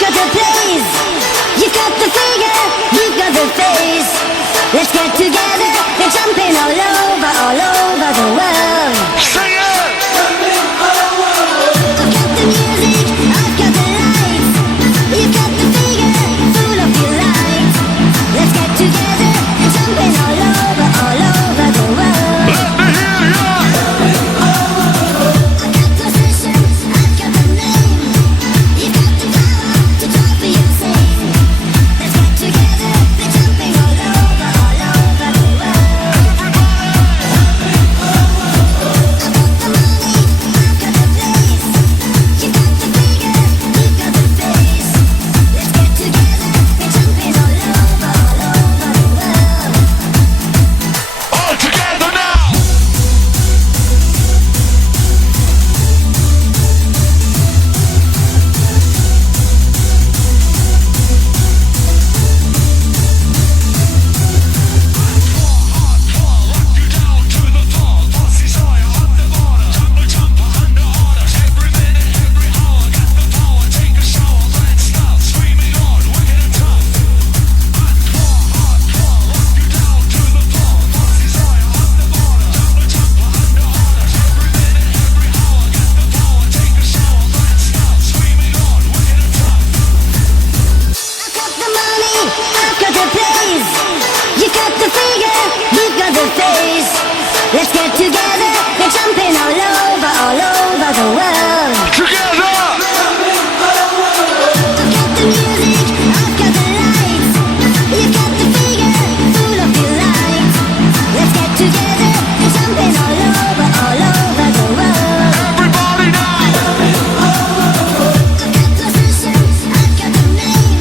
got the place. You got the figure, you got the face. Let's get together and jumping all over the world. Sing it! I've got the music, I've got the lights. You got the figure, full of delight. Let's get together and jumping all over the world. Let me hear ya! I got position, I've got the name. You got the power to drive me insane. Let's get together and jumping all over the world. I've got the money, I've got the place. You got the figure, you got the face. Let's get together and jumping all over the world. All together now! I've got the money, I've got the place. You got the figure, you got the face. Let's get together and jumping all over the world. Together! I've got the music, I've got the lights. You got the figure, full of delight. Let's get together and jumping all over the world. Everybody now! I've got position, I've got the name.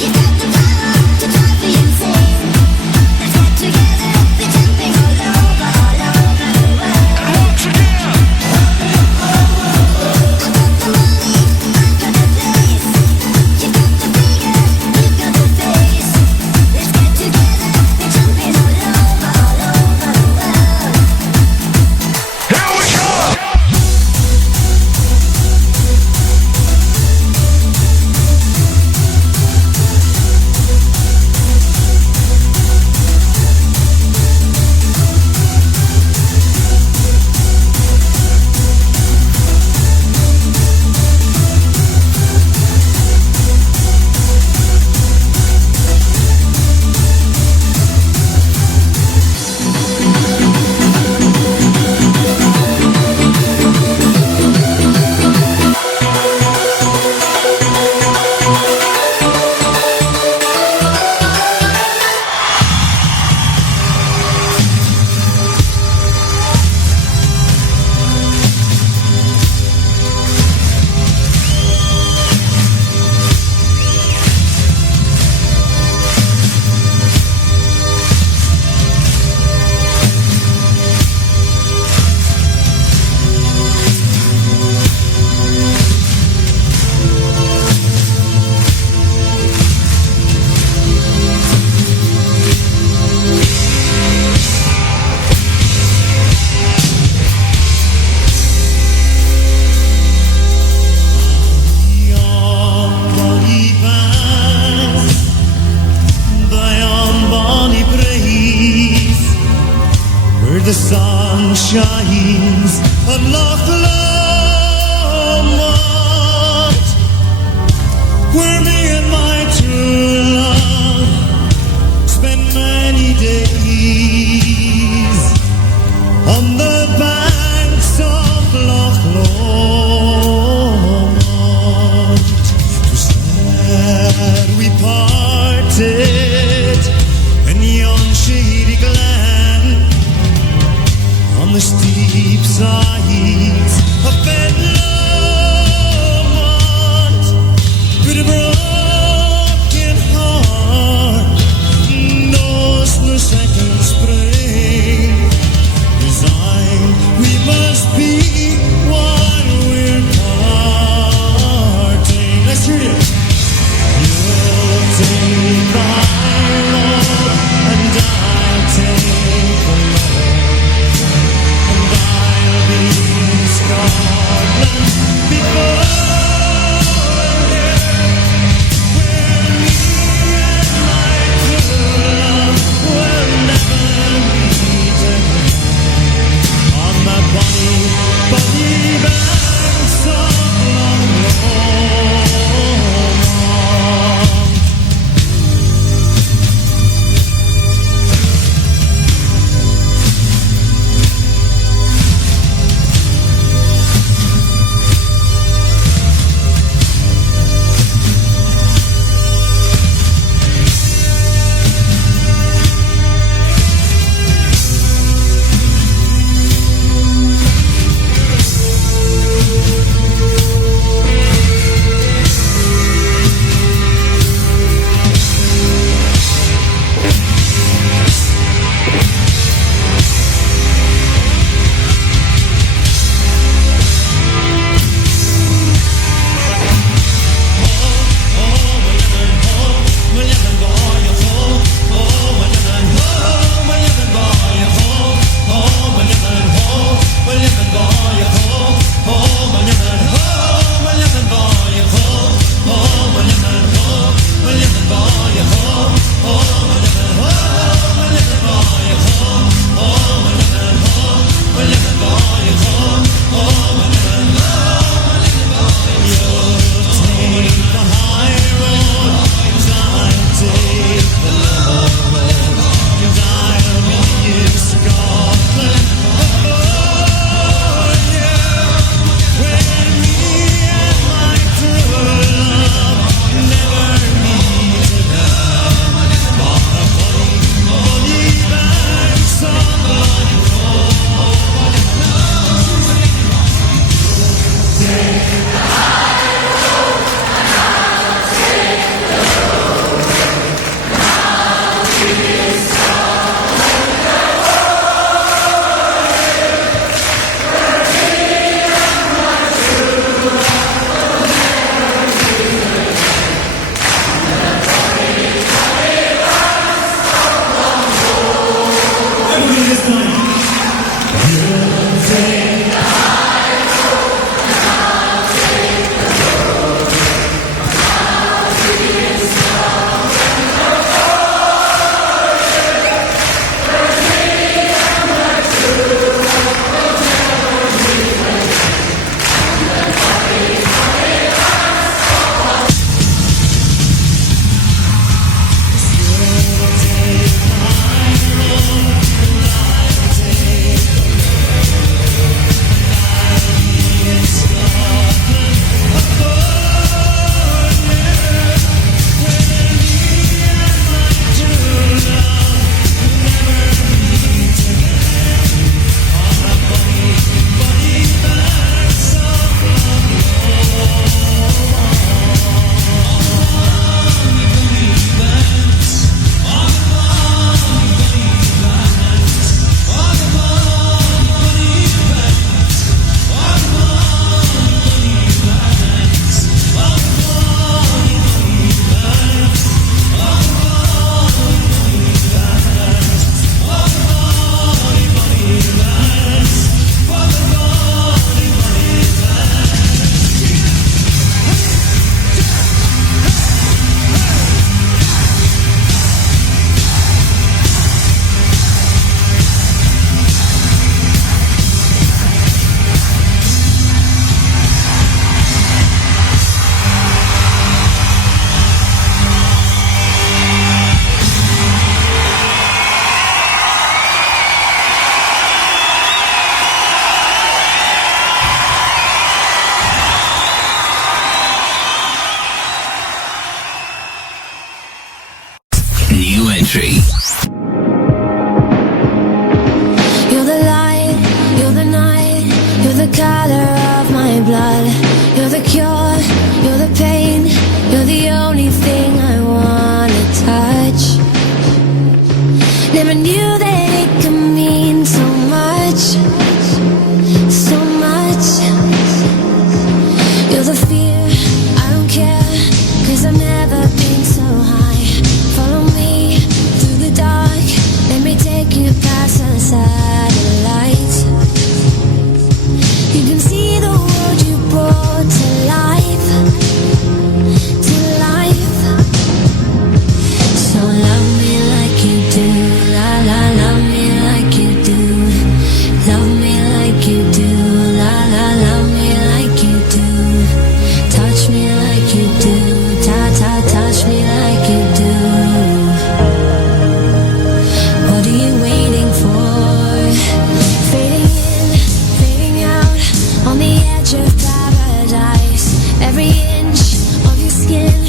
You got the power to drive me insane. Let's get together and jumping all over inch of your skin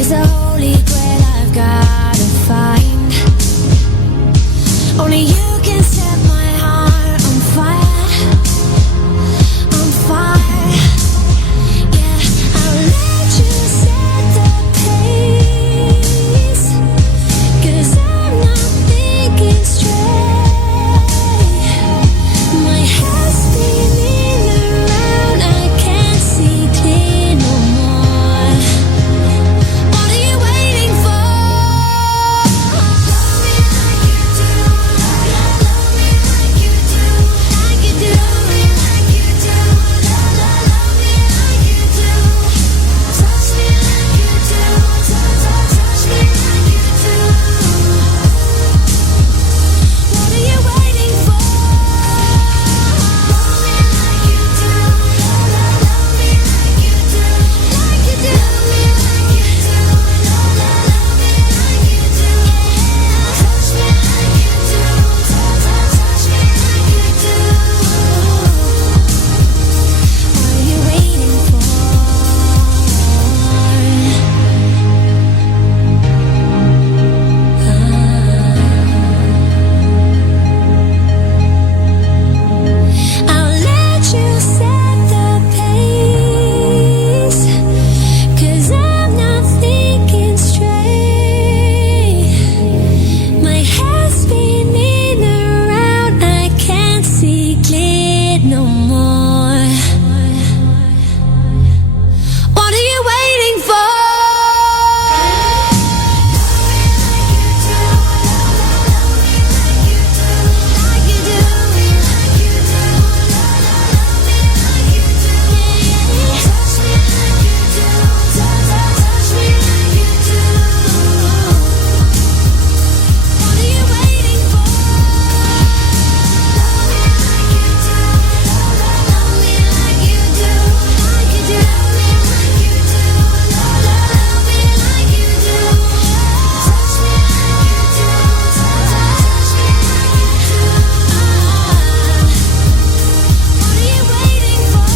is the holy grail I've gotta find. Only you can set my heart on fire, on fire. Yeah, I'll let you set the pace, 'cause I'm not thinking straight. My head's spinning around, I can't see clear no more. What are you waiting for? Love me like you do, love me like you do, like you do. Love me like you do, love me like you do. Touch me like you do, touch me like you do. What are you waiting for? Love me like you do, love me like you do, like you do. Love me like you do, love me like you do. Touch me like you do, touch me like you do. What are you waiting for? I'll let you set the pace, 'cause I'm not thinking straight. My head's spinning around, I can't see clear no more. What are you waiting for? Like you do, like you do, love me like you do. Touch me like you do, touch me like you do. What are you waiting for? Love me like you do, love me like you do, like you do. Love me like you do, love me like you do. Touch me like you do, touch me like you do. What are you waiting for?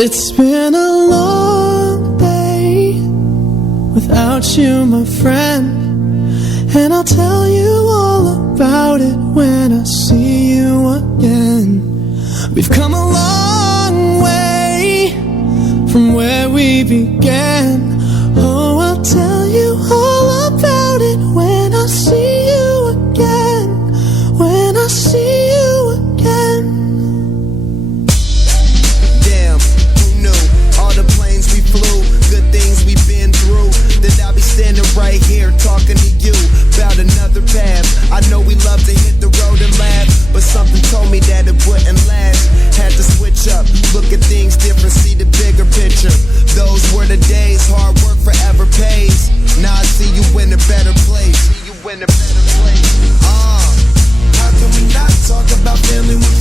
It's been a long day without you, my friend, and I'll tell you all about it when I see you again. We've come a long way from where we began. Oh, I'll tell you all about it when I see you again, when I see you again. Damn, who knew? All the planes we flew, good things we've been through. That I'll be standing right here talking to you about another path. I know we love to hit the road and laugh, but something told me that it wouldn't last. Had to switch up, look at things different, see the bigger picture. Those were the days, hard work forever pays. Now I see you in a better place. See you in a better place. How can we not talk about family when